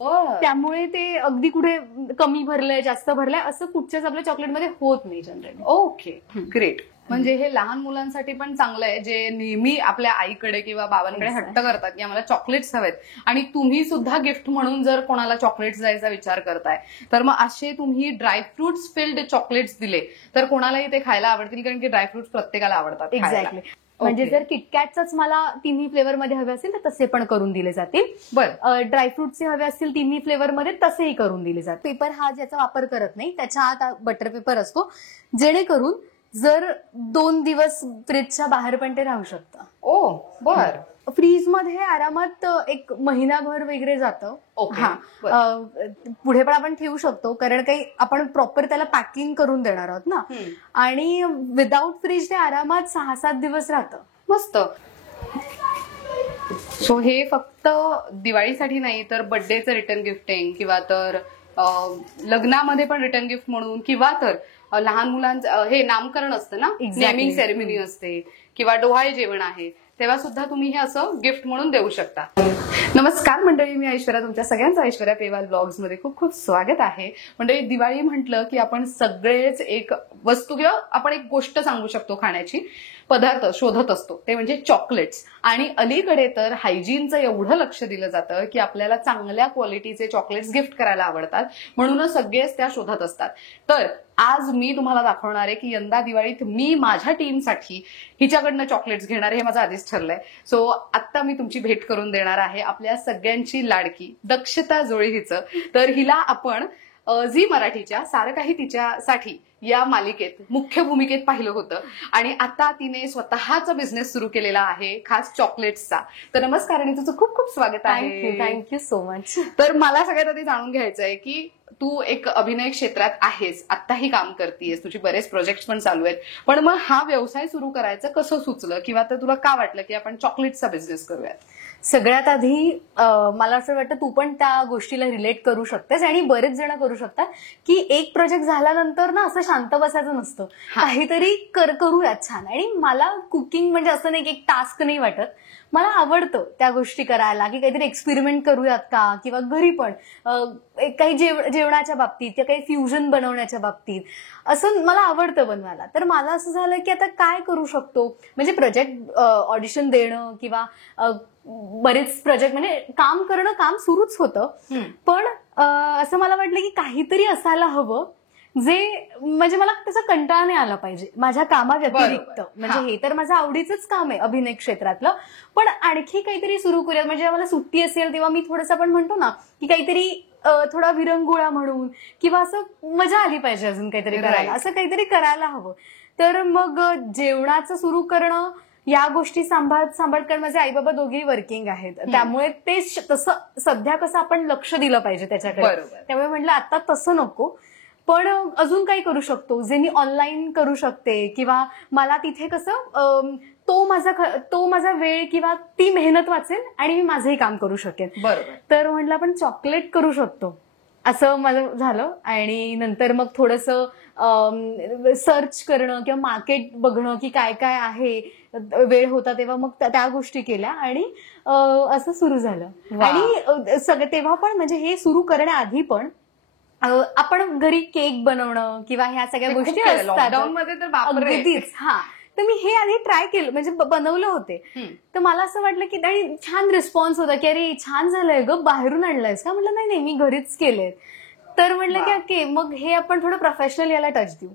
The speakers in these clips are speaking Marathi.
त्यामुळे ते अगदी कुठे कमी भरलंय जास्त भरलंय असं कुठच्याच आपल्या चॉकलेटमध्ये होत नाही जनरली. Okay, great. म्हणजे हे लहान मुलांसाठी पण चांगलं आहे, जे नेहमी आपल्या आईकडे किंवा बाबांकडे हट्ट करतात की आम्हाला चॉकलेट्स हवेत. आणि तुम्ही सुद्धा गिफ्ट म्हणून जर कोणाला चॉकलेट्स द्यायचा विचार करताय तर मग असे तुम्ही ड्रायफ्रुट्स फिल्ड चॉकलेट्स दिले तर कोणालाही ते खायला आवडतील, कारण की ड्रायफ्रुट्स प्रत्येकाला आवडतात. एक्झॅक्टली. म्हणजे जर किटकॅटच मला तिन्ही फ्लेवरमध्ये हवे असतील तर तसे पण करून दिले जातील. बरं. ड्रायफ्रुटचे हवे असतील तिन्ही फ्लेवरमध्ये तसेही करून दिले जातील. पेपर हा ज्याचा वापर करत नाही, त्याच्या आत बटर पेपर असतो, जेणेकरून जर 2 दिवस फ्रीजच्या बाहेर पण ते राहू शकतं. ओ बर. फ्रीजमध्ये आरामात 1 महिनाभर वगैरे जातं. हा, पुढे पण आपण ठेवू शकतो, कारण काही आपण प्रॉपर त्याला पॅकिंग करून देणार आहोत ना. आणि विदाऊट फ्रीज ते आरामात 6-7 दिवस राहतं. मस्त. सो हे फक्त दिवाळीसाठी नाही तर बर्थडेचं रिटर्न गिफ्टिंग किंवा तर लग्नामध्ये पण रिटर्न गिफ्ट म्हणून, किंवा तर लहान मुलांचं हे नामकरण असतं ना, नेमिंग सेरेमनी असते किंवा डोहाळे जेवण आहे, तेव्हा सुद्धा तुम्ही हे असं गिफ्ट म्हणून देऊ शकता. नमस्कार मंडळी, मी ऐश्वर्या, तुमच्या सगळ्यांचं ऐश्वर्या पेवाल ब्लॉग्स मध्ये खूप खूप स्वागत आहे. मंडळी, दिवाळी म्हटलं की आपण सगळेच एक वस्तू किंवा आपण एक गोष्ट सांगू शकतो खाण्याची, पदार्थ शोधत असतो, ते म्हणजे चॉकलेट्स. आणि अलीकडे तर हायजीनचं एवढं लक्ष दिलं जातं की आपल्याला चांगल्या क्वालिटीचे चॉकलेट्स गिफ्ट करायला आवडतात, म्हणूनच सगळेच त्या शोधत असतात. तर आज मी तुम्हाला दाखवणार आहे की यंदा दिवाळीत मी माझ्या टीमसाठी हिच्याकडनं चॉकलेट्स घेणार, हे माझं आधीच ठरलंय. सो आत्ता मी तुमची भेट करून देणार आहे आपल्या सगळ्यांची लाडकी दक्षता जोळे हिचं. तर हिला आपण झी मराठीच्या सारं काही तिच्यासाठी या मालिकेत मुख्य भूमिकेत पाहिलं होतं, आणि आता तिने स्वतःचा बिझनेस सुरू केलेला आहे, खास चॉकलेट्सचा. तर नमस्कार आणि तुझं खूप खूप स्वागत आहे. Thank you so much. तर मला सगळ्यात आधी जाणून घ्यायचं आहे की तू एक अभिनय क्षेत्रात आहेस, आत्ताही काम करतेयस, तुझे बरेच प्रोजेक्ट पण चालू आहेत, पण मग हा व्यवसाय सुरू करायचं कसं सुचलं, किंवा तर तुला का वाटलं की आपण चॉकलेटचा बिझनेस करूयात? सगळ्यात आधी मला असं वाटतं तू पण त्या गोष्टीला रिलेट करू शकतेस आणि बरेच जण करू शकतात की एक प्रोजेक्ट झाल्यानंतर ना असं शांत बसायचं नसतं, काहीतरी करूयात छान. आणि मला कुकिंग म्हणजे असं नाही की एक टास्क नाही वाटत, मला आवडतं त्या गोष्टी करायला, की काहीतरी एक्सपेरिमेंट करूयात का, किंवा घरी पण काही जेवणाच्या बाबतीत किंवा काही फ्युजन बनवण्याच्या बाबतीत असं मला आवडतं बनवायला. तर मला असं झालं की आता काय करू शकतो, म्हणजे प्रोजेक्ट ऑडिशन देणं किंवा बरेच प्रोजेक्ट म्हणजे काम करणं, काम सुरूच होतं, पण असं मला वाटलं की काहीतरी असायला हवं जे म्हणजे मला त्याचा कंटाळा नाही आला पाहिजे माझ्या कामाव्यतिरिक्त. म्हणजे हे तर माझं आवडीचंच काम आहे अभिनय क्षेत्रातलं, पण आणखी काहीतरी सुरू करूयात. म्हणजे मला सुट्टी असेल तेव्हा मी थोडंसं आपण म्हणतो ना की काहीतरी थोडा विरंगुळा म्हणून किंवा असं मजा आली पाहिजे अजून काहीतरी करायला, असं काहीतरी करायला हवं. तर मग जेवणाचं सुरू करणं, या गोष्टी सांभाळत कारण माझे आई बाबा दोघेही वर्किंग आहेत, त्यामुळे ते तसं सध्या कसं आपण लक्ष दिलं पाहिजे त्याच्याकडे. त्यामुळे म्हटलं आता तसं नको, पण अजून काही करू शकतो जे मी ऑनलाईन करू शकते, किंवा मला तिथे कसं तो माझा वेळ किंवा ती मेहनत वाचेल आणि मी माझंही काम करू शकेन. तर म्हटलं आपण चॉकलेट करू शकतो, असं माझं झालं. आणि नंतर मग थोडंसं सर्च करणं किंवा मार्केट बघणं की काय काय आहे, वेळ होता तेव्हा मग त्या गोष्टी केल्या आणि असं सुरू झालं. आणि सगळं तेव्हा पण म्हणजे हे सुरू करण्याआधी पण आपण घरी केक बनवणं किंवा ह्या सगळ्या गोष्टी असतात अगदीच. हा, तर मी हे आधी ट्राय केलं, म्हणजे बनवलं होते. तर मला असं वाटलं की आणि छान रिस्पॉन्स होता की अरे छान झालंय ग, बाहेरून आणलंयस का? म्हटलं नाही मी घरीच केलेत. तर म्हटलं की ओके, मग हे आपण थोडं प्रोफेशनल याला टच देऊ,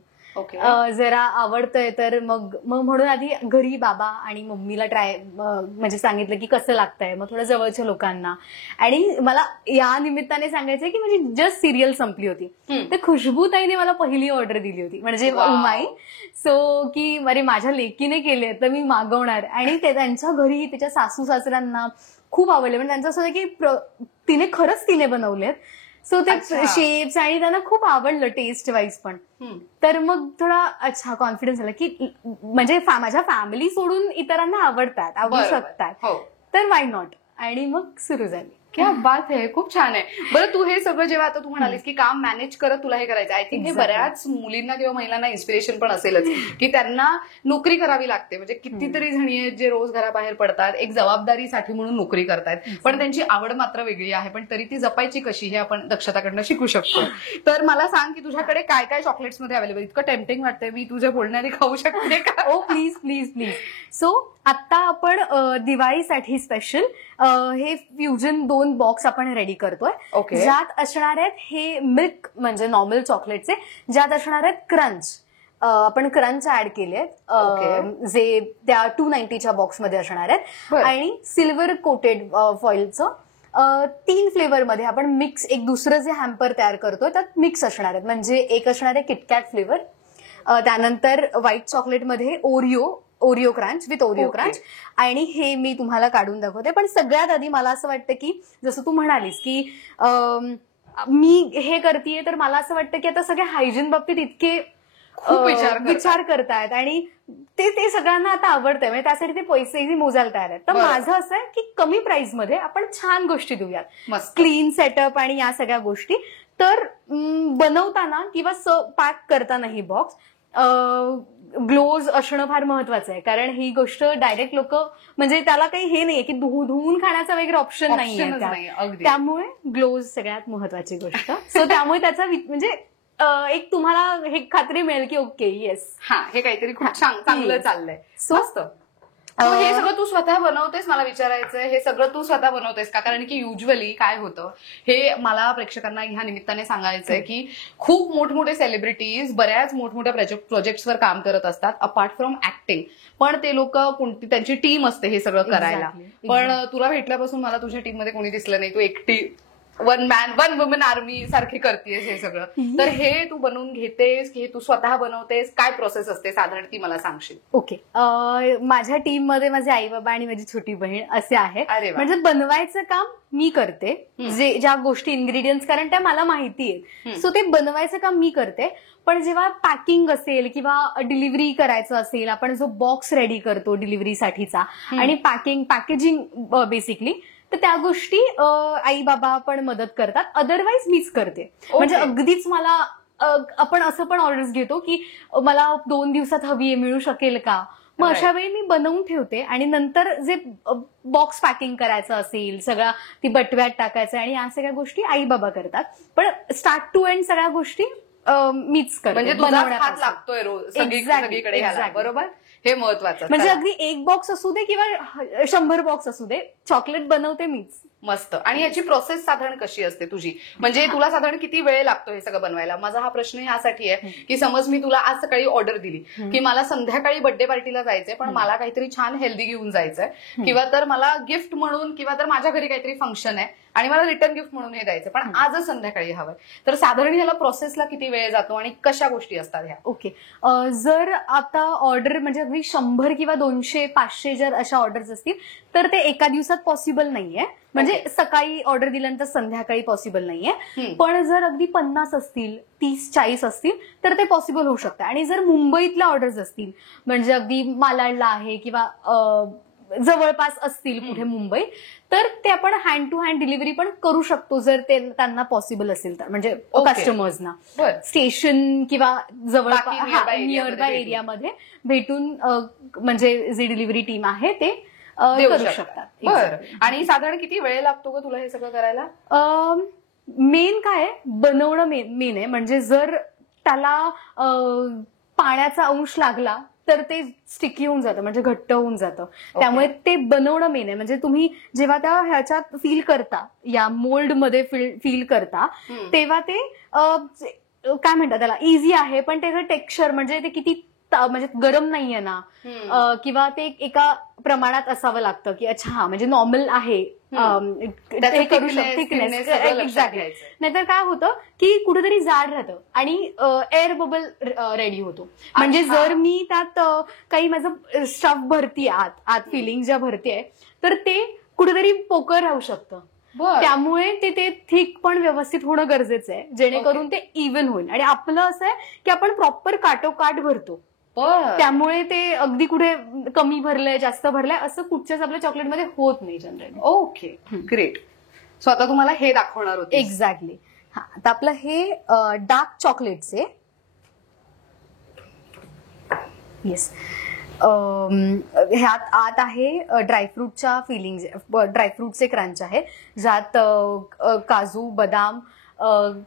जरा आवडतंय. तर मग म्हणून आधी घरी बाबा आणि मम्मीला ट्राय म्हणजे सांगितलं की कसं लागतंय, मग थोडं जवळच्या लोकांना. आणि मला या निमित्ताने सांगायचंय की म्हणजे जस्ट सिरियल संपली होती, तर खुशबूताईने मला पहिली ऑर्डर दिली होती, म्हणजे उमाई. सो की अरे माझ्या लेकीने केले तर मी मागवणार. आणि त्यांच्या घरी तिच्या सासू सासऱ्यांना खूप आवडले, म्हणजे त्यांचं असं होतं की तिने बनवलेत. सो ते शेप्स आणि त्यांना खूप आवडलं टेस्ट वाईज पण. तर मग थोडा अच्छा कॉन्फिडन्स आला की म्हणजे माझ्या फॅमिली सोडून इतरांना आवडू शकतात, तर वाय नॉट. आणि मग सुरू झाली. क्या बात आहे, खूप छान आहे. बरं, तू हे सगळं जेव्हा आता तू म्हणालीस की काम मॅनेज करत तुला हे करायचं, आय थिंक हे बऱ्याच मुलींना किंवा महिलांना इन्स्पिरेशन पण असेलच की त्यांना नोकरी करावी लागते. म्हणजे कितीतरी जणी आहेत जे रोज घराबाहेर पडतात, एक जबाबदारीसाठी म्हणून नोकरी करतायत, पण त्यांची आवड मात्र वेगळी आहे, पण तरी ती जपायची कशी हे आपण दक्षताकडनं शिकू शकतो. तर मला सांग की तुझ्याकडे काय काय चॉकलेट्स मध्ये अवेलेबल? इतकं टेम्पटिंग वाटतंय, मी तुझ्या बोलण्याने खाऊ शकते का? ओ प्लीज प्लीज प्लीज. सो आता आपण दिवाळीसाठी स्पेशल हे फ्युजन 2 बॉक्स आपण रेडी करतोय. Okay. ज्यात असणार आहेत हे मिल्क म्हणजे नॉर्मल चॉकलेटचे, ज्यात असणार आहेत क्रंच. आपण क्रंच ऍड केले जे त्या 290च्या बॉक्समध्ये असणार आहेत. बरं. आणि सिल्वर कोटेड फॉइलचं 3 फ्लेवरमध्ये आपण मिक्स एक दुसरं जे हॅम्पर तयार करतोय त्यात मिक्स असणार आहेत. म्हणजे एक असणार आहे किटकॅट फ्लेवर, त्यानंतर व्हाईट चॉकलेटमध्ये Oreo crunch with Oreo crunch, आणि हे मी तुम्हाला काढून दाखवते. पण सगळ्यात आधी मला असं वाटतं की जसं तू म्हणालीस की मी हे करतेय, तर मला असं वाटतं की आता सगळे हायजीन बाबतीत इतके खूप विचार करतायत आणि ते सगळ्यांना आता आवडतंय, म्हणजे त्यासाठी ते पैसेही मोजायला तयार आहेत. तर माझं असं आहे की कमी प्राइस मध्ये आपण छान गोष्टी देऊयात, क्लीन सेटअप आणि या सगळ्या गोष्टी. तर बनवताना किंवा पॅक करताना ही बॉक्स ग्लोव्ज असणं फार महत्वाचं आहे, कारण ही गोष्ट डायरेक्ट लोक म्हणजे त्याला काही हे नाहीये की धुवून खाण्याचा वगैरे ऑप्शन नाहीये, त्यामुळे ग्लोव्ज सगळ्यात महत्वाची गोष्ट. सो त्यामुळे त्याचा म्हणजे एक तुम्हाला हे खात्री मिळेल की ओके येस हे काहीतरी खूप चांगलं चाललंय. मस्त. हे सगळं तू स्वतः बनवतेस? मला विचारायचंय, हे सगळं तू स्वतः बनवतेस का? कारण की युजली काय होतं, हे मला प्रेक्षकांना ह्या निमित्ताने सांगायचंय की खूप मोठमोठे सेलिब्रिटीज बऱ्याच मोठमोठ्या प्रोजेक्ट्सवर काम करत असतात अपार्ट फ्रॉम ऍक्टिंग, पण ते लोक कोणती त्यांची टीम असते हे सगळं करायला. पण तुला भेटल्यापासून मला तुझ्या टीम मध्ये कोणी दिसलं नाही, तू एकटी 1 मॅन 1 वुमन आर्मी सारखे करतेस हे सगळं. तर हे तू बनवून घेतेस की तू स्वतः बनवतेस? काय प्रोसेस असते साधारण ती मला सांगशील? ओके. माझ्या टीम मध्ये माझे आई बाबा आणि माझी छोटी बहीण असे आहे. म्हणजे बनवायचं काम मी करते, ज्या गोष्टी इन्ग्रेडियंट्स कारण त्या मला माहिती आहेत, सो ते बनवायचं काम मी करते. पण जेव्हा पॅकिंग असेल किंवा डिलिव्हरी करायचं असेल, आपण जो बॉक्स रेडी करतो डिलिव्हरीसाठीचा आणि पॅकेजिंग बेसिकली, तर त्या गोष्टी आई बाबा पण मदत करतात, अदरवाईज मीच करते. म्हणजे अगदीच मला आपण असं पण ऑर्डर्स घेतो की मला 2 दिवसात हवी आहे, मिळू शकेल का? मग अशा वेळी मी बनवून ठेवते आणि नंतर जे बॉक्स पॅकिंग करायचं असेल, सगळा ती बटव्यात टाकायचं आणि या सगळ्या गोष्टी आई बाबा करतात. पण स्टार्ट टू एंड सगळ्या गोष्टी मीच करते. म्हणजे तुझा हात लागतोय रोज सगळीकडे, बरोबर? हे महत्वाचं. म्हणजे अगदी 1 बॉक्स असू दे किंवा 100 बॉक्स असू दे, चॉकलेट बनवते मीच. मस्त. आणि याची प्रोसेस साधारण कशी असते तुझी? म्हणजे तुला साधारण किती वेळ लागतो हे सगळं बनवायला? माझा हा प्रश्न यासाठी आहे की समज मी तुला आज सकाळी ऑर्डर दिली की मला संध्याकाळी बर्थडे पार्टीला जायचंय, पण मला काहीतरी छान हेल्दी घेऊन जायचंय, किंवा तर मला गिफ्ट म्हणून, किंवा तर माझ्या घरी काहीतरी फंक्शन आहे आणि मला रिटर्न गिफ्ट म्हणून हे द्यायचं, पण आजच संध्याकाळी हवंय, तर साधारण ह्याला प्रोसेसला किती वेळ जातो आणि कशा गोष्टी असतात ह्या? ओके. जर आता ऑर्डर म्हणजे अगदी 100 किंवा 200 500 जर अशा ऑर्डर्स असतील तर ते एका दिवसात पॉसिबल नाहीये. म्हणजे सकाळी ऑर्डर दिल्यानंतर संध्याकाळी पॉसिबल नाहीये. पण जर अगदी 50 असतील, 30-40 असतील तर ते पॉसिबल होऊ शकतं. आणि जर मुंबईतल्या ऑर्डर्स असतील, म्हणजे अगदी मालाडला आहे किंवा जवळपास असतील कुठे मुंबई, तर ते आपण हँड टू हँड डिलिव्हरी पण करू शकतो जर ते त्यांना पॉसिबल असेल तर. म्हणजे कस्टमर्सना स्टेशन किंवा जवळपास नियर बाय एरियामध्ये भेटून म्हणजे जे डिलिव्हरी टीम आहे ते करू शकतात. बरं. आणि साधारण किती वेळ लागतो का तुला हे सगळं करायला? मेन काय बनवणं मेन आहे. म्हणजे जर त्याला पाण्याचा अंश लागला तर ते स्टिकी होऊन जातं, म्हणजे घट्ट होऊन जातं. त्यामुळे ते बनवणं मेन आहे. म्हणजे तुम्ही जेव्हा त्या ह्याच्यात फील करता, या मोल्ड मध्ये फील करता, तेव्हा ते काय म्हणतात त्याला इझी आहे, पण त्याचं टेक्स्चर म्हणजे ते किती म्हणजे गरम नाहीये ना, किंवा ते एका प्रमाणात असावं लागतं की अच्छा हा म्हणजे नॉर्मल आहे, करू शकतो थिकनेस. एक्झॅक्टली. नाहीतर काय होतं की कुठेतरी जाड राहतं आणि एअर बबल रेडी होतो. म्हणजे जर मी त्यात काही माझं स्टफ भरतीये, आत फिलिंग ज्या भरतीये, तर ते कुठेतरी पोकळ राहू शकतं. त्यामुळे ते थिक पण व्यवस्थित होणं गरजेचं आहे, जेणेकरून ते इव्हन होईल. आणि आपलं असं आहे की आपण प्रॉपर काटोकाट भरतो, त्यामुळे ते अगदी कुठे कमी भरलंय जास्त भरलंय असं कुठच्याच आपल्या चॉकलेटमध्ये होत नाही जनरली. Okay, great. सो आता तुम्हाला हे दाखवणार होते. एक्झॅक्टली. हा, आता आपलं हे डार्क चॉकलेटचे. येस. ह्यात आत आहे ड्रायफ्रूटच्या ड्रायफ्रूटचे क्रंच आहे, ज्यात काजू, बदाम,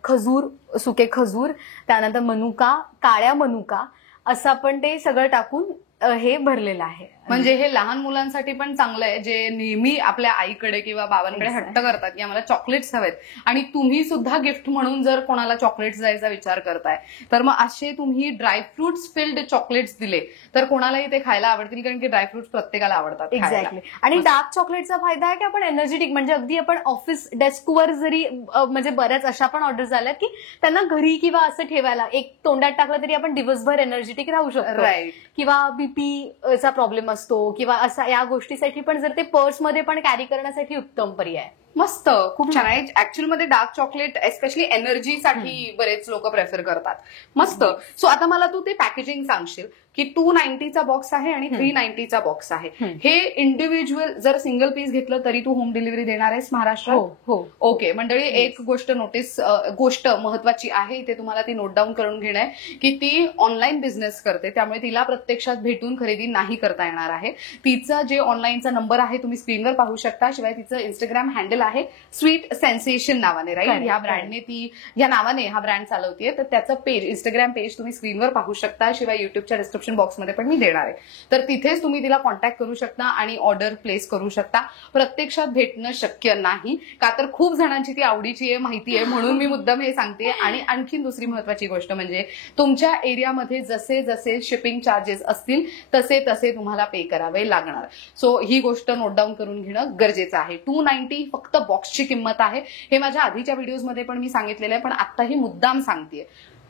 खजूर, सुके खजूर, त्यानंतर मनुका, काळ्या मनुका असं आपण ते सगळं टाकून हे भरलेलं आहे. म्हणजे हे लहान मुलांसाठी पण चांगलं आहे, जे नेहमी आपल्या आईकडे किंवा बाबांकडे हट्ट करतात की आम्हाला चॉकलेट्स हवेत, आणि तुम्ही सुद्धा गिफ्ट म्हणून जर कोणाला चॉकलेट्स द्यायचा विचार करताय तर मग असे तुम्ही ड्रायफ्रुट्स फिल्ड चॉकलेट्स दिले तर कोणालाही ते खायला आवडतील, कारण की ड्रायफ्रुट्स प्रत्येकाला आवडतात. एक्झॅक्टली. आणि डार्क चॉकलेटचा फायदा आहे की आपण एनर्जेटिक, म्हणजे अगदी आपण ऑफिस डेस्कवर जरी म्हणजे बऱ्याच अशा पण ऑर्डर झाल्या की त्यांना घरी किंवा असं ठेवायला एक तोंडात टाकलं तरी आपण दिवसभर एनर्जेटिक राहू शकतो. राईट. किंवा बीपीचा प्रॉब्लेम असतो किंवा असा या गोष्टीसाठी पण जर ते पर्समध्ये पण कॅरी करण्यासाठी उत्तम पर्याय. मस्त, खूप छान आहे. ऍक्च्युअली मध्ये डार्क चॉकलेट एस्पेशली एनर्जीसाठी बरेच लोक प्रेफर करतात. मस्त. सो आता मला तू ते पॅकेजिंग सांगशील की 290चा बॉक्स आहे आणि 390चा बॉक्स आहे. हे इंडिव्हिज्युअल जर सिंगल पीस घेतलं तरी तू होम डिलिव्हरी देणार आहेस महाराष्ट्रात? हो. ओके मंडळी, एक गोष्ट महत्वाची आहे इथे, तुम्हाला ती नोट डाऊन करून घेणं आहे की ती ऑनलाईन बिझनेस करते, त्यामुळे तिला प्रत्यक्षात भेटून खरेदी नाही करता येणार आहे. तिचा जे ऑनलाईनचा नंबर आहे तुम्ही स्क्रीनवर पाहू शकता. शिवाय तिचं इंस्टाग्राम हँडल आहे स्वीट सेन्सेशन नावाने, राईट? ह्या ब्रँडने या नावाने हा ब्रँड चालवतीये, तर त्याचं पेज, इंस्टाग्राम पेज तुम्ही स्क्रीनवर पाहू शकता. शिवाय युट्यूबच्या डिस्क्रिप्शन बॉक्समध्ये पण मी देणार आहे, तर तिथेच तुम्ही तिला कॉन्टॅक्ट करू शकता आणि ऑर्डर प्लेस करू शकता. प्रत्यक्षात भेटणं शक्य नाही का, तर खूप जणांची ती आवडीची आहे, माहिती आहे, म्हणून मी मुद्दाम हे सांगते. आणि आणखीन दुसरी महत्वाची गोष्ट म्हणजे तुमच्या एरियामध्ये जसे जसे शिपिंग चार्जेस असतील तसे तसे तुम्हाला पे करावे लागणार. सो ही गोष्ट नोट डाऊन करून घेणं गरजेचं आहे. 290 फक्त बॉक्सची किंमत आहे. हे माझ्या आधीच्या व्हिडिओजमध्ये पण मी सांगितलेलं आहे, पण आत्ताही मुद्दाम सांगतेय.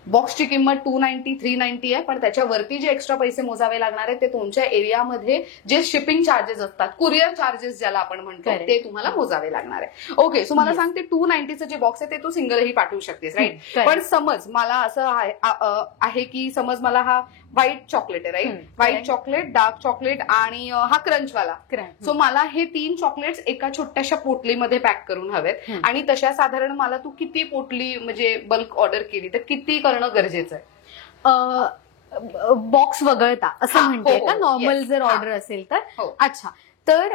बॉक्सची किंमत 290, 390 आहे, पण त्याच्यावरती जे एक्स्ट्रा पैसे मोजावे लागणार आहेत ते तुमच्या एरियामध्ये जे शिपिंग चार्जेस असतात, कुरिअर चार्जेस ज्याला आपण म्हणतो, ते तुम्हाला मोजावे लागणार आहे. ओके. सो मला सांगते 290चं जे बॉक्स आहे ते तू सिंगलही पाठवू शकतेस, राईट? पण समज मला असं आहे की समज मला हा व्हाईट चॉकलेट आहे, right? White chocolate, dark chocolate आणि हा क्रंचवाला. सो मला हे 3 चॉकलेट्स एका छोट्याशा पोटलीमध्ये पॅक करून हवेत, आणि तशा साधारण मला तू किती पोटली म्हणजे बल्क ऑर्डर केली तर किती करणं गरजेचं आहे? बॉक्स वगळता असं म्हणते का? नॉर्मल जर ऑर्डर असेल तर? अच्छा. तर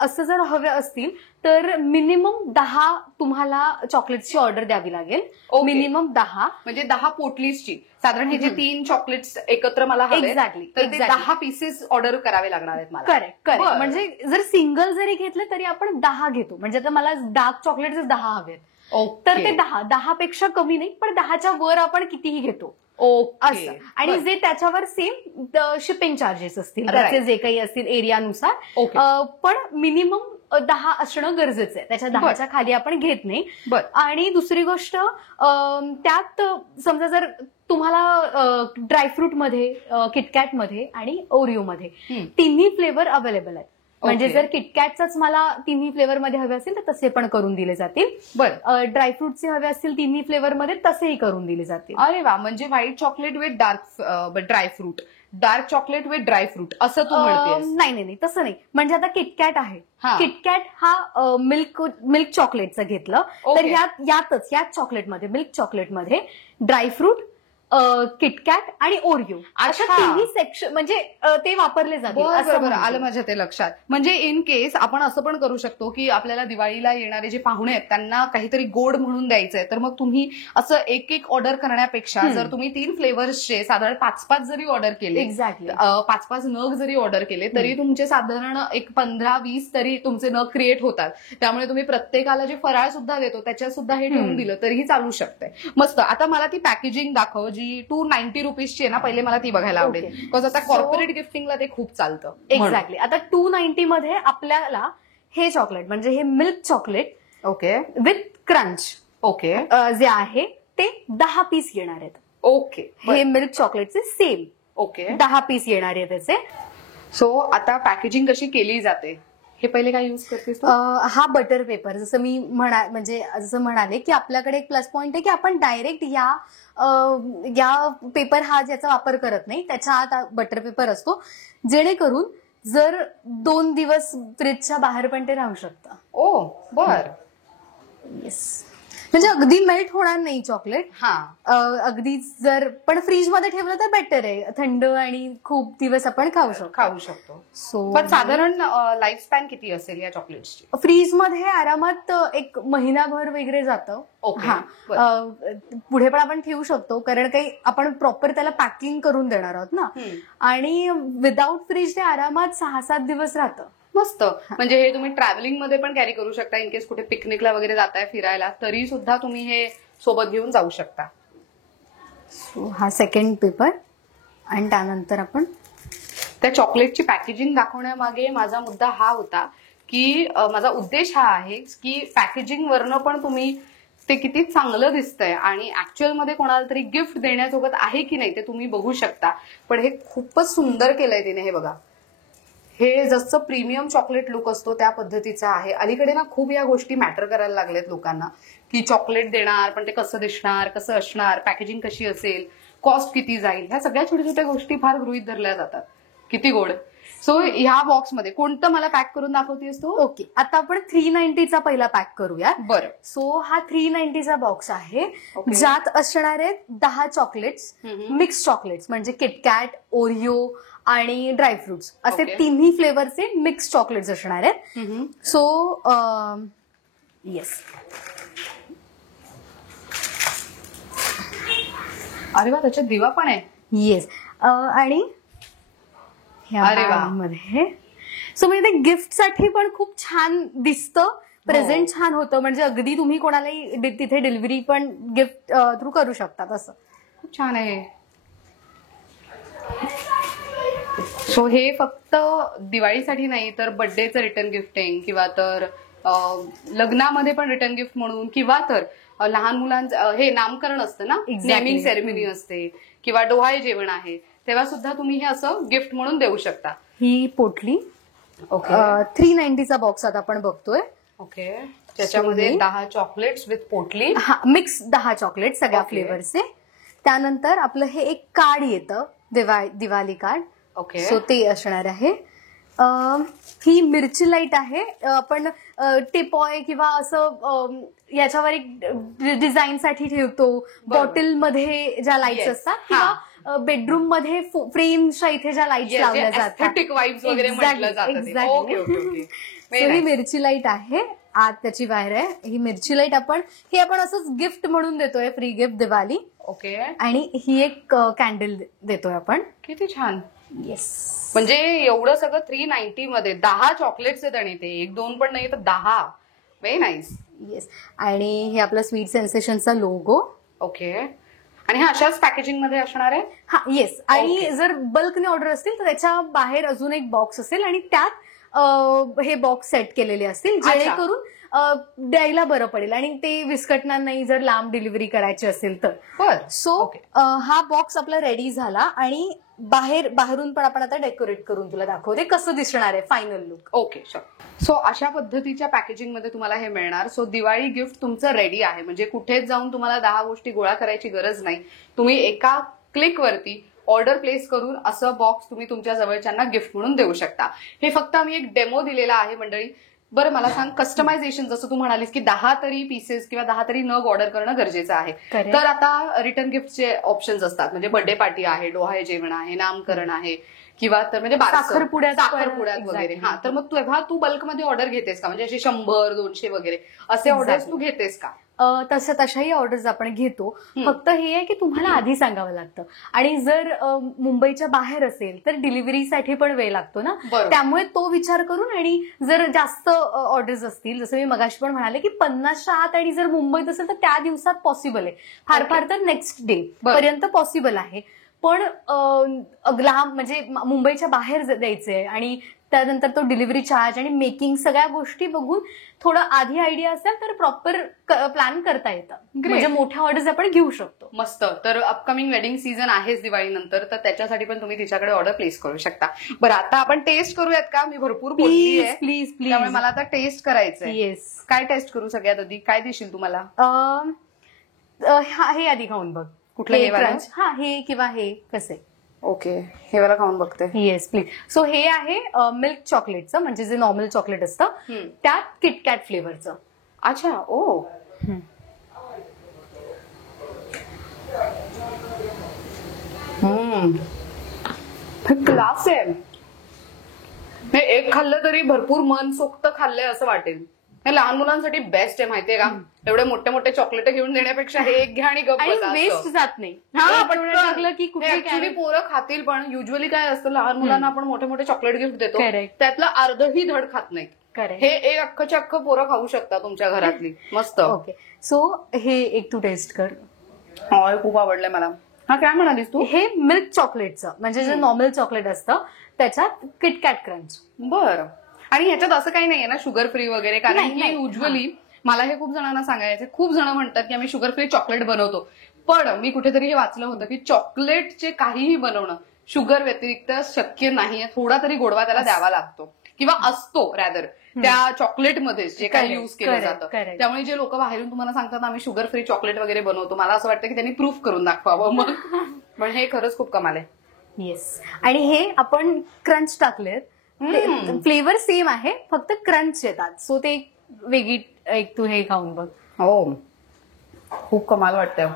असं जर हवे असतील तर मिनिमम 10 तुम्हाला चॉकलेट्सची ऑर्डर द्यावी लागेल. मिनिमम 10, म्हणजे 10 पोटलीजची. साधारण हे जे 3 चॉकलेट्स एकत्र मला हवे, एक्झॅक्टली, तर ते 10 पीसेस ऑर्डर करावे लागणार आहेत मला. करेक्ट. म्हणजे जर सिंगल जरी घेतलं तरी आपण 10 घेतो. म्हणजे आता मला डार्क चॉकलेट्स 10 हवेत, तर ते 10 पेक्षा कमी नाही, पण 10च्या वर आपण कितीही घेतो. असं. आणि जे त्याच्यावर सेम शिपिंग चार्जेस असतील, त्याचे जे काही असतील एरियानुसार, पण मिनिमम 10 असणं गरजेचं आहे. त्याच्या 10च्या खाली आपण घेत नाही. आणि दुसरी गोष्ट, त्यात समजा जर तुम्हाला ड्रायफ्रूट मध्ये, किटकॅट मध्ये आणि ओरिओ मध्ये तिन्ही फ्लेवर अवेलेबल आहेत. म्हणजे जर किटकॅटचाच मला तिन्ही फ्लेवर मध्ये हवे असतील तर तसे पण करून दिले जातील. ड्रायफ्रूटचे हवे असतील तिन्ही फ्लेवर मध्ये तसेही करून दिले जातील. अरे वा. म्हणजे white chocolate with dark dry fruit, dark chocolate with dry fruit असं तू म्हणतेस? नाही, तसं नाही. म्हणजे आता किटकॅट आहे, किटकॅट हा मिल्क चॉकलेटचं घेतलं तर याच चॉकलेटमध्ये, मिल्क चॉकलेटमध्ये ड्रायफ्रूट, किटकॅट आणि ओरिओ अशा तिन्ही सेक्शन म्हणजे ते वापरले जातील. बरोबर, आलं माझ्या ते लक्षात. म्हणजे इन केस आपण असं पण करू शकतो की आपल्याला दिवाळीला येणारे जे पाहुणे आहेत त्यांना काहीतरी गोड म्हणून द्यायचंय, तर मग तुम्ही असं एक ऑर्डर करण्यापेक्षा जर तुम्ही 3 फ्लेवर्सचे साधारण 5-5 जरी ऑर्डर केले, एक्झॅक्टली 5-5 नग जरी ऑर्डर केले तरी तुमचे साधारण एक 15-20 तरी तुमचे नग क्रिएट होतात. त्यामुळे तुम्ही प्रत्येकाला जे फराळ सुद्धा देतो त्याच्यात सुद्धा हे ठेवून दिलं तरीही चालू शकतंय. मस्त. आता मला ती पॅकेजिंग दाखव जी 290 रुपीजची आहे ना, पहिले मला ती बघायला आवडेल, बिकॉज आता कॉर्पोरेट गिफ्टिंगला ते खूप चालतं. एक्झॅक्टली. आता 290 मध्ये आपल्याला हे चॉकलेट म्हणजे हे मिल्क चॉकलेट विथ क्रंच जे आहे ते 10 पीस येणार आहेत. हे मिल्क चॉकलेटचे सेम 10 पीस येणार आहे त्याचे. सो आता पॅकेजिंग कशी केली जाते हे पहिले काय यूज करतेस? हा बटर पेपर, जसं मी म्हणाले की आपल्याकडे एक प्लस पॉइंट आहे की आपण डायरेक्ट या पेपर हा ज्याचा वापर करत नाही, त्याच्या आत बटर पेपर असतो, जेणेकरून जर 2 दिवस फ्रीजच्या बाहेर पण ते राहू शकतं. बर. येस, म्हणजे अगदी मेल्ट होणार नाही चॉकलेट. हा, अगदी जर पण फ्रीज मध्ये ठेवलं तर बेटर आहे, थंड आणि खूप दिवस आपण खाऊ शकतो. सो पण साधारण लाईफ स्पॅन किती असेल या चॉकलेट्सची? फ्रीज मध्ये आरामात एक महिनाभर वगैरे जातं. ओके, हा, पुढे पण आपण ठेवू शकतो, कारण काही आपण प्रॉपर त्याला पॅकिंग करून देणार आहोत ना. आणि विदाऊट फ्रीज ते आरामात 6-7 दिवस राहतं. मस्त. म्हणजे हे तुम्ही ट्रॅव्हलिंग मध्ये पण कॅरी करू शकता. इन केस कुठे पिकनिकला वगैरे जाताय फिरायला, तरी सुद्धा तुम्ही हे सोबत घेऊन जाऊ शकता. सो हा सेकंड पेपर. आणि त्यानंतर आपण त्या चॉकलेटची पॅकेजिंग दाखवण्यामागे माझा मुद्दा हा होता की माझा उद्देश हा आहे की पॅकेजिंग वरनं पण तुम्ही ते किती चांगलं दिसतंय आणि ऍक्च्युअल मध्ये कोणाला तरी गिफ्ट देण्यासोबत आहे की नाही ते तुम्ही बघू शकता. पण हे खूपच सुंदर केलंय तिने. हे बघा, हे जसं प्रीमियम चॉकलेट लुक असतो त्या पद्धतीचा आहे. अलीकडे ना खूप या गोष्टी मॅटर करायला लागल्यात लोकांना, की चॉकलेट देणार पण ते कसं दिसणार, कसं असणार, पॅकेजिंग कशी असेल, कॉस्ट किती जाईल, ह्या सगळ्या छोट्या छोट्या गोष्टी फार गृहीत धरल्या जातात. किती गोड. सो ह्या बॉक्समध्ये कोणतं मला पॅक करून दाखवतेस तू? ओके, आता आपण 390चा पहिला पॅक करूया. बरं. सो हा 390चा बॉक्स आहे, ज्यात असणार आहेत 10 चॉकलेट्स, मिक्स चॉकलेट्स, म्हणजे किटकॅट, ओरिओ आणि ड्रायफ्रुट्स असे तिन्ही फ्लेवरचे मिक्स चॉकलेट्स असणार आहेत. सो येस, अरे वा, त्याच्यात दिवा पण आहे. येस. आणि मध्ये सो म्हणजे ते गिफ्ट साठी पण खूप छान दिसतं, प्रेझेंट छान होतं. म्हणजे अगदी तुम्ही कोणालाही तिथे डिलिव्हरी पण गिफ्ट थ्रू करू शकतात. असं खूप छान आहे. सो हे फक्त दिवाळीसाठी नाही तर बर्थडेचं रिटर्न गिफ्टिंग किंवा तर लग्नामध्ये पण रिटर्न गिफ्ट म्हणून, किंवा तर लहान मुलांचं हे नामकरण असतं ना, नेमिंग सेरेमनी असते, किंवा डोहाळे जेवण आहे, तेव्हा सुद्धा तुम्ही हे असं गिफ्ट म्हणून देऊ शकता. ही पोटली. ओके, 390चा बॉक्स आता आपण बघतोय. ओके, त्याच्यामध्ये 10 चॉकलेट्स विथ पोटली. हा, मिक्स 10 चॉकलेट सगळ्या फ्लेवरचे. त्यानंतर आपलं हे एक कार्ड येतं, दिवाळी कार्ड. ओके, सो ते असणार आहे. ही मिरची लाईट आहे. आपण टेपॉय किंवा असं याच्यावर एक डिझाईन साठी ठेवतो. बॉटलमध्ये ज्या लाईट्स असतात किंवा बेडरूम मध्ये फ्रेमच्या इथे ज्या लाईट्स लावल्या जातात, ही मिरची लाईट आहे. आत त्याची वायर आहे. ही मिरची लाईट आपण असंच गिफ्ट म्हणून देतोय, फ्री गिफ्ट दिवाळी. ओके, आणि ही एक कॅन्डल देतोय आपण. किती छान. येस, म्हणजे एवढं सगळं 390 मध्ये 10 चॉकलेट्स आहेत आणि ते 1-2 पण नाही तर 10. Very nice. येस. आणि हे आपला स्वीट सेन्सेशनचा लोगो. ओके, आणि हा अशाच पॅकेजिंग मध्ये असणार आहे. हा, येस. आणि जर बल्कने ऑर्डर असतील तर त्याच्या बाहेर अजून एक बॉक्स असेल आणि त्यात हे बॉक्स सेट केलेले असतील, जेणेकरून द्यायला बरं पडेल आणि ते विस्कटणार नाही जर लांब डिलिव्हरी करायची असेल तर. सो हा बॉक्स आपला रेडी झाला आणि बाहेरून पण आपण आता डेकोरेट करून तुला दाखवते कसं दिसणार आहे फायनल लुक. ओके, सो अशा पद्धतीच्या पॅकेजिंग मध्ये तुम्हाला हे मिळणार. सो दिवाळी गिफ्ट तुमचं रेडी आहे. म्हणजे कुठेच जाऊन तुम्हाला 10 गोष्टी गोळा करायची गरज नाही. तुम्ही एका क्लिकवरती ऑर्डर प्लेस करून असं बॉक्स तुम्ही तुमच्या जवळच्यांना गिफ्ट म्हणून देऊ शकता. हे फक्त आम्ही एक डेमो दिलेला आहे मंडळी. बरं, मला सांग, कस्टमायझेशन जसं तू म्हणालीस की 10 तरी पीसेस किंवा 10 तरी नग ऑर्डर करणं गरजेचं आहे. तर आता रिटर्न गिफ्टचे ऑप्शन्स असतात. म्हणजे बर्थडे पार्टी आहे, डोहाळे जेवण आहे, नामकरण आहे, किंवा तर म्हणजे साखरपुड्यात वगैरे. हा, तर मग तेव्हा तू बल्कमध्ये ऑर्डर घेतेस का? म्हणजे असे 100-200 वगैरे असे ऑर्डर्स तू घेतेस का? तशाही ऑर्डर्स आपण घेतो. फक्त हे आहे की तुम्हाला आधी सांगावं लागतं. आणि जर मुंबईच्या बाहेर असेल तर डिलिव्हरीसाठी पण वेळ लागतो ना, त्यामुळे तो विचार करून. आणि जर जास्त ऑर्डर्स असतील, जसं मी मगाशी पण म्हणाले की 50च्या आत, आणि जर मुंबईत असेल तर त्या दिवसात पॉसिबल आहे. फार तर नेक्स्ट डे पर्यंत पॉसिबल आहे. पण लांब म्हणजे मुंबईच्या बाहेर द्यायचंय आणि त्यानंतर तो डिलिव्हरी चार्ज आणि मेकिंग सगळ्या गोष्टी बघून थोडं आधी आयडिया असेल तर प्रॉपर प्लॅन करता येतं. म्हणजे मोठ्या ऑर्डर्स आपण घेऊ शकतो. मस्त. तर अपकमिंग वेडिंग सीझन आहेच दिवाळीनंतर, तर त्याच्यासाठी पण तुम्ही तिच्याकडे ऑर्डर प्लेस करू शकता. बरं, आता आपण टेस्ट करूयात का? मी भरपूर बोलली आहे. प्लीज. त्यामुळे मला आता टेस्ट करायचंय. येस. काय टेस्ट करू सगळ्यात आधी? काय देशील तुम्हाला? हे आधी खाऊन बघ. कुठलं? हा, हे किंवा हे कसे? ओके, हे वाला खाऊन बघते. Yes please. सो हे आहे मिल्क चॉकलेटचं, म्हणजे जे नॉर्मल चॉकलेट असतं त्यात किटकॅट फ्लेवरचं. अच्छा ओ क्लास आहे. हे एक खाल्लं तरी भरपूर मनसोक्त खाल्लंय असं वाटेल. हे लहान मुलांसाठी बेस्ट आहे माहितीये का. एवढे मोठे मोठे चॉकलेट घेऊन देण्यापेक्षा हे एक घ्या आणि गप्प बसा वेस्ट असं. जात नाही. हा एक पण तेवढं टाकलं की कुठे ऍक्च्युली पोरं खातील. पण युजली काय असतं लहान मुलांना आपण मोठे मोठे चॉकलेट गिफ्ट देतो Correct. त्यातलं अर्धही धड खात नाहीत. करेक्ट. हे एक अख्खच्या अख्खं पोरं खाऊ शकता तुमच्या घरातली. मस्त. ओके सो हे एक तू टेस्ट कर. हे खूप आवडलंय मला. हा काय म्हणालीस तू. हे मिल्क चॉकलेटचं म्हणजे जे नॉर्मल चॉकलेट असतं त्याच्यात किटकॅट क्रंच. बरं. आणि ह्याच्यात असं काही नाहीये ना शुगर फ्री वगैरे. कारण नाही, की नाही. युजली मला हे खूप जणांना सांगायचे. खूप जण म्हणतात की आम्ही शुगर फ्री चॉकलेट बनवतो. पण मी कुठेतरी हे वाचलं होतं की चॉकलेटचे काहीही बनवणं शुगर व्यतिरिक्त शक्य नाहीये. थोडा तरी गोडवा त्याला द्यावा लागतो किंवा असतो रॅदर त्या चॉकलेटमध्ये जे काही Correct, युज केलं correct, जातं. correct. त्यामुळे जे लोक बाहेरून तुम्हाला सांगतात आम्ही शुगर फ्री चॉकलेट वगैरे बनवतो मला असं वाटतं की त्यांनी प्रूफ करून दाखवावं मग. पण हे खरंच खूप कमाल आहे. येस. आणि हे आपण क्रंच टाकलेत. फ्लेवर सेम आहे फक्त क्रंच येतात. सो ते वेगळी एक तू हे खाऊन बघ. हो खूप कमाल वाटतंय.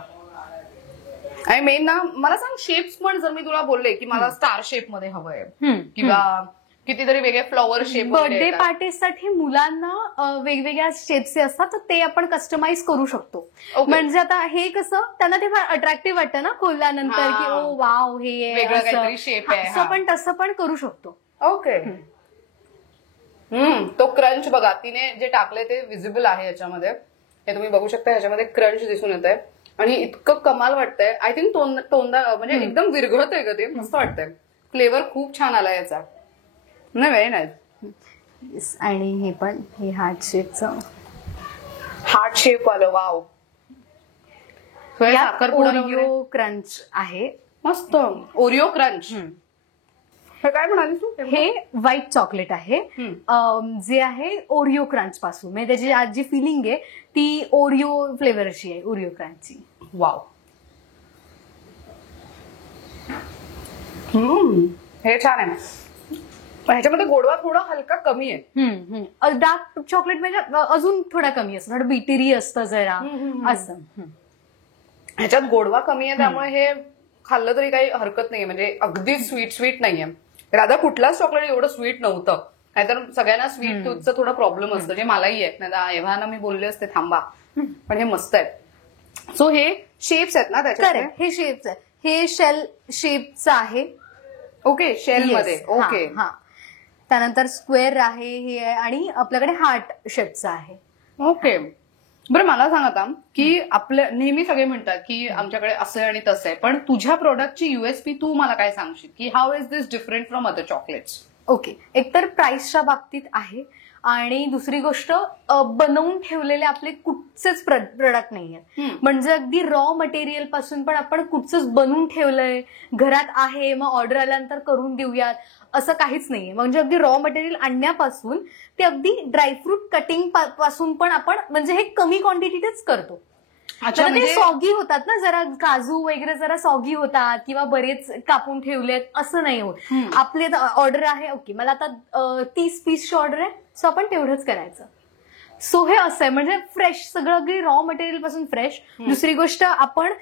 आणि मेन ना मला सांग शेप्स पण जर मी तुला बोलले की मला स्टार शेप मध्ये हवंय किंवा कितीतरी वेगळे फ्लॉवर शेप बर्थडे पार्टीसाठी मुलांना वेगवेगळ्या शेप्सचे असतात तर ते आपण कस्टमाइज करू शकतो. Okay. म्हणजे आता हे कसं त्यांना ते फार अट्रॅक्टिव्ह वाटतं ना खोलल्यानंतर की ओ वाव हे वेगळं काहीतरी shape आहे, असं आपण तसं पण करू शकतो. ओके. तो क्रंच बघा तिने जे टाकले ते विजिबल आहे याच्यामध्ये. हे तुम्ही बघू शकता ह्याच्यामध्ये क्रंच दिसून येत आहे आणि इतकं कमाल वाटतंय. आय थिंक तोंडा म्हणजे एकदम विरघळत आहे का ते. मस्त वाटतंय. फ्लेवर खूप छान आला याचा. नाही व्हेरी नाईस. आणि हे पण हे हार्ट शेपचं हार्ट शेप आलं. वाव. ओरिओ क्रंच आहे. मस्त. Oreo crunch. हे काय म्हणाली तू. हे व्हाईट चॉकलेट आहे जे आहे ओरिओ क्रंच पासून. म्हणजे त्याची आज जी फिलिंग आहे ती ओरिओ फ्लेवरची आहे. ओरिओ क्रंचची. वाव. हे छान आहे. ह्याच्यामध्ये गोडवा थोडा हलका कमी आहे. डार्क चॉकलेट म्हणजे अजून थोडा कमी असतं. थोडं बिटरी असतं जरा असं. ह्याच्यात गोडवा कमी आहे त्यामुळे हे खाल्लं तरी काही हरकत नाहीये. म्हणजे अगदी स्वीट नाहीये. राधा कुठलाच चॉकलेट एवढं स्वीट नव्हतं. नाहीतर सगळ्यांना स्वीट टूथचा थोडा प्रॉब्लेम असतो जे मलाही आहे. नाही एव्हा ना मी बोलले असते थांबा. पण हे मस्त आहे. सो हे शेप्स आहेत ना त्याच्यात. हे शेप्स आहे. हे शेल शेपचं आहे. ओके शेल मध्ये. ओके. हा. त्यानंतर स्क्वेअर आहे हे आहे आणि आपल्याकडे हार्ट शेपचं आहे. ओके. बरं मला सांग आता की आपल्या नेहमी सगळे म्हणतात की आमच्याकडे असं आहे आणि तसं आहे. पण तुझ्या प्रोडक्टची युएसपी तू मला काय सांगशील की how is this different from other chocolates. Okay. एकतर प्राइसच्या बाबतीत आहे आणि दुसरी गोष्ट बनवून ठेवलेले आपले कुठचेच प्रोडक्ट नाहीये. म्हणजे अगदी रॉ मटेरियल पासून पण आपण कुठचंच बनवून ठेवलंय घरात आहे मग ऑर्डर आल्यानंतर करून देऊयात असं काहीच नाहीये. म्हणजे अगदी रॉ मटेरियल आणण्यापासून ते अगदी ड्रायफ्रूट कटिंग पासून पण आपण म्हणजे हे कमी क्वांटिटीतच करतो. ते सॉगी होतात ना जरा काजू वगैरे जरा सॉगी होतात किंवा बरेच कापून ठेवलेत असं नाही होत. आपले ऑर्डर आहे ओके मला आता 30 पीसची ऑर्डर आहे सो आपण तेवढंच करायचं. सो हे असं आहे म्हणजे फ्रेश सगळं अगदी रॉ मटेरियल पासून फ्रेश. दुसरी गोष्ट आपण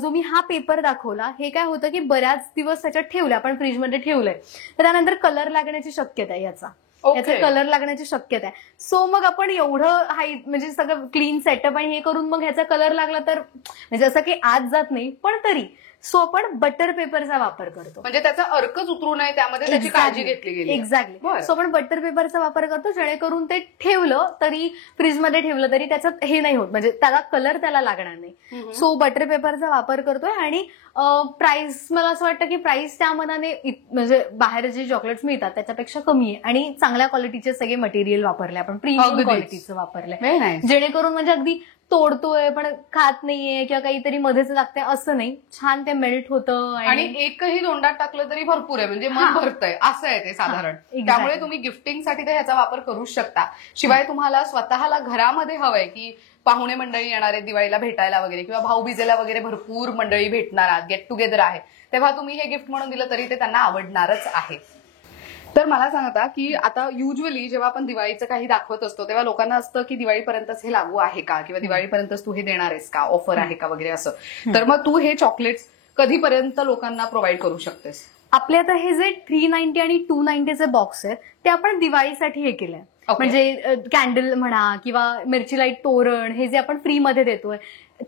जो मी हा पेपर दाखवला हे काय होतं की बऱ्याच दिवस त्याच्यात ठेवलं आपण फ्रीजमध्ये ठेवलंय तर त्यानंतर कलर लागण्याची शक्यता आहे याचा कलर लागण्याची शक्यता आहे. सो मग आपण एवढं म्हणजे सगळं क्लीन सेटअप आणि हे करून मग ह्याचा कलर लागला तर म्हणजे असं काही आत जात नाही पण तरी सो आपण बटर पेपरचा वापर करतो. म्हणजे त्याचा अर्कच उतरू नये त्यामध्ये त्याची काळजी घेतली गेली. एक्झॅक्टली. सो आपण बटर पेपरचा वापर करतो जेणेकरून ते ठेवलं तरी फ्रीजमध्ये ठेवलं तरी त्याचं हे नाही होत म्हणजे त्याला कलर त्याला लागणार नाही. सो बटर पेपरचा वापर करतोय आणि प्राइस मला असं वाटतं की प्राइस त्या मनाने म्हणजे बाहेर जे चॉकलेट्स मिळतात त्याच्यापेक्षा कमी आहे आणि चांगल्या क्वालिटीचे सगळे मटेरियल वापरले आपण प्रीमियम क्वालिटीचं वापरलंय जेणेकरून म्हणजे अगदी तोडतोय पण खात नाहीये किंवा काहीतरी मध्येच लागतंय असं नाही. छान ते मेल्ट होतं आणि एकही तोंडात टाकलं तरी भरपूर आहे म्हणजे मन भरतंय असं आहे ते साधारण. त्यामुळे तुम्ही गिफ्टिंगसाठी तर ह्याचा वापर करू शकता. शिवाय तुम्हाला स्वतःला घरामध्ये हवंय की पाहुणे मंडळी येणार आहेत दिवाळीला भेटायला वगैरे किंवा भाऊबीजेला वगैरे भरपूर मंडळी भेटणार आहात गेट टुगेदर आहे तेव्हा तुम्ही हे गिफ्ट म्हणून दिलं तरी ते त्यांना आवडणारच आहे. तर मला सांगता की आता युजली जेव्हा आपण दिवाळीचं काही दाखवत असतो तेव्हा लोकांना असतं की दिवाळीपर्यंतच हे लागू आहे का, किंवा दिवाळीपर्यंतच तू हे देणार आहेस का, ऑफर आहे का वगैरे असं. तर मग तू हे चॉकलेट्स कधीपर्यंत लोकांना प्रोव्हाइड करू शकतेस? आपले आता हे जे 390 आणि 290चे बॉक्स आहेत ते आपण दिवाळीसाठी हे केलंय. म्हणजे कॅन्डल म्हणा किंवा मिरची लाईट तोरण, हे जे आपण फ्रीमध्ये देतोय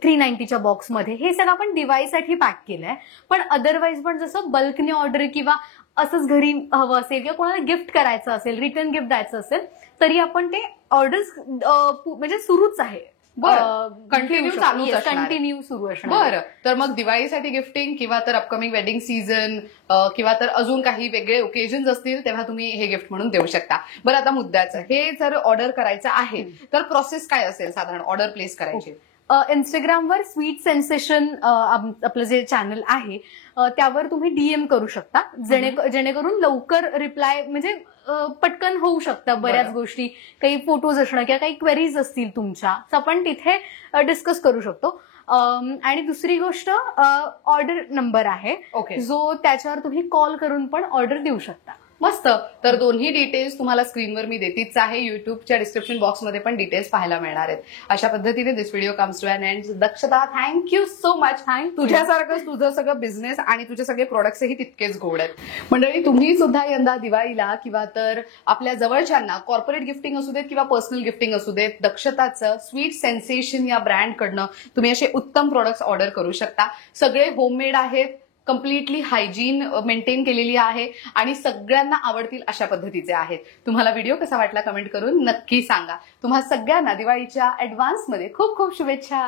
390च्या बॉक्समध्ये, हे सगळं आपण दिवाळीसाठी पॅक केलंय. पण अदरवाईज पण जसं बल्कने ऑर्डर किंवा असंच घरी हवं असेल किंवा कोणाला गिफ्ट करायचं असेल, रिटर्न गिफ्ट द्यायचं असेल, तरी आपण ते ऑर्डर्स म्हणजे सुरूच आहे. कंटिन्यू कंटिन्यू सुरू असणार. बरं, तर मग दिवाळीसाठी गिफ्टिंग किंवा तर अपकमिंग वेडिंग सीझन किंवा तर अजून काही वेगळे ओकेजन्स असतील तेव्हा तुम्ही हे गिफ्ट म्हणून देऊ शकता. बरं, आता मुद्द्याचं हे जर ऑर्डर करायचं आहे तर प्रोसेस काय असेल साधारण ऑर्डर प्लेस करायची? इंस्टाग्रामवर स्वीट सेन्सेशन आपलं जे चॅनल आहे त्यावर तुम्ही डीएम करू शकता, जेणेकरून लवकर रिप्लाय म्हणजे पटकन होऊ शकतं. बऱ्याच गोष्टी, काही फोटोज असणं किंवा काही क्वेरीज असतील तुमच्या, तर आपण तिथे डिस्कस करू शकतो. आणि दुसरी गोष्ट ऑर्डर नंबर आहे, जो त्याच्यावर तुम्ही कॉल करून पण ऑर्डर देऊ शकता. मस्त. तर दोन्ही डिटेल्स तुम्हाला स्क्रीनवर मी देतीच आहे. युट्यूबच्या डिस्क्रिप्शन बॉक्समध्ये पण डिटेल्स पाहायला मिळणार आहेत. अशा पद्धतीने this video comes to an end. Dakshata, thank you so much. तुझ्यासारखंच तुझं सगळं बिझनेस आणि तुझे सगळे प्रोडक्ट्सही तितकेच गोड आहेत. मंडळी, तुम्ही सुद्धा यंदा दिवाळीला किंवा तर आपल्या जवळच्यांना कॉर्पोरेट गिफ्टिंग असू देत किंवा पर्सनल गिफ्टिंग असू देत, दक्षताचं स्वीट सेन्सेशन या ब्रँडकडनं तुम्ही असे उत्तम प्रोडक्ट्स ऑर्डर करू शकता. सगळे होममेड आहेत, कम्प्लिटली हायजीन मेंटेन केलेली आहे आणि सगळ्यांना आवडतील अशा पद्धतीचे आहेत. तुम्हाला व्हिडिओ कसा वाटला कमेंट करून नक्की सांगा. तुम्हा सगळ्यांना दिवाळीच्या ऍडव्हान्समध्ये खूप खूप शुभेच्छा.